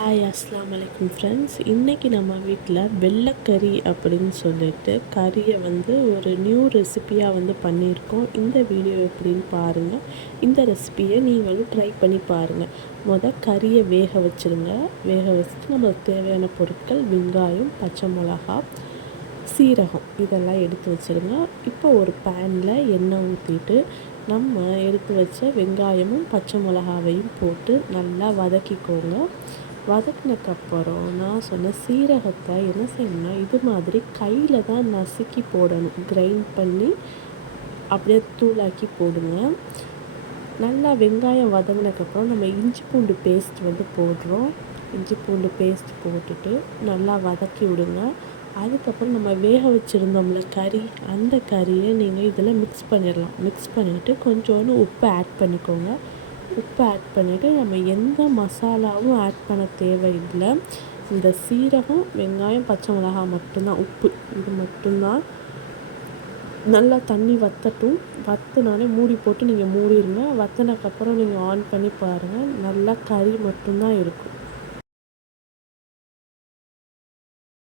அஸ்ஸலாமு அலைக்கும் ஃப்ரெண்ட்ஸ். இன்றைக்கி நம்ம வீட்டில் வெள்ளைக்கறி அப்படின்னு சொல்லிட்டு கறியை ஒரு நியூ ரெசிப்பியாக பண்ணியிருக்கோம். இந்த வீடியோ எப்படின்னு பாருங்கள். இந்த ரெசிப்பியை நீங்களும் ட்ரை பண்ணி பாருங்கள். கறியை வேக வச்சுருங்க. வேக வச்சுட்டு நம்மளுக்கு தேவையான பொருட்கள் வெங்காயம், பச்சை மிளகா, சீரகம் இதெல்லாம் எடுத்து வச்சுருங்க. இப்போ ஒரு பேனில் எண்ணெய் ஊற்றிட்டு நம்ம எடுத்து வச்ச வெங்காயமும் பச்சை மிளகாவையும் போட்டு நல்லா வதக்கிக்கோங்க. வதக்கினதுக்கப்புறம் நான் சொன்ன சீரகத்தை என்ன செய்யணும்னா இது மாதிரி கையில் தான் நசுக்கி போடணும். கிரைண்ட் பண்ணி அப்படியே தூளாக்கி போடுங்க. நல்லா வெங்காயம் வதங்கினதுக்கப்புறம் நம்ம இஞ்சி பூண்டு பேஸ்ட் போடுறோம். இஞ்சி பூண்டு பேஸ்ட் போட்டுட்டு நல்லா வதக்கி விடுங்க. அதுக்கப்புறம் நம்ம வேக வச்சுருந்தோம்ல கறி, அந்த கறியை நீங்கள் இதில் மிக்ஸ் பண்ணிடலாம். மிக்ஸ் பண்ணிவிட்டு கொஞ்சோண்டு உப்பு ஆட் பண்ணிக்கோங்க. உப்பு ஆட் பண்ணிவிட்டு நம்ம எந்த மசாலாவும் ஆட் பண்ண தேவையில்லை. இந்த சீரகம், வெங்காயம், பச்சை மிளகாய் மட்டும்தான், உப்பு இது மட்டும்தான். நல்லா தண்ணி வற்றட்டும். வற்றினாலே மூடி போட்டு நீங்கள் மூடிடுங்க. வற்றினதுக்கப்புறம் நீங்கள் ஆன் பண்ணி பாருங்கள். நல்லா கறி மட்டும்தான் இருக்கும்.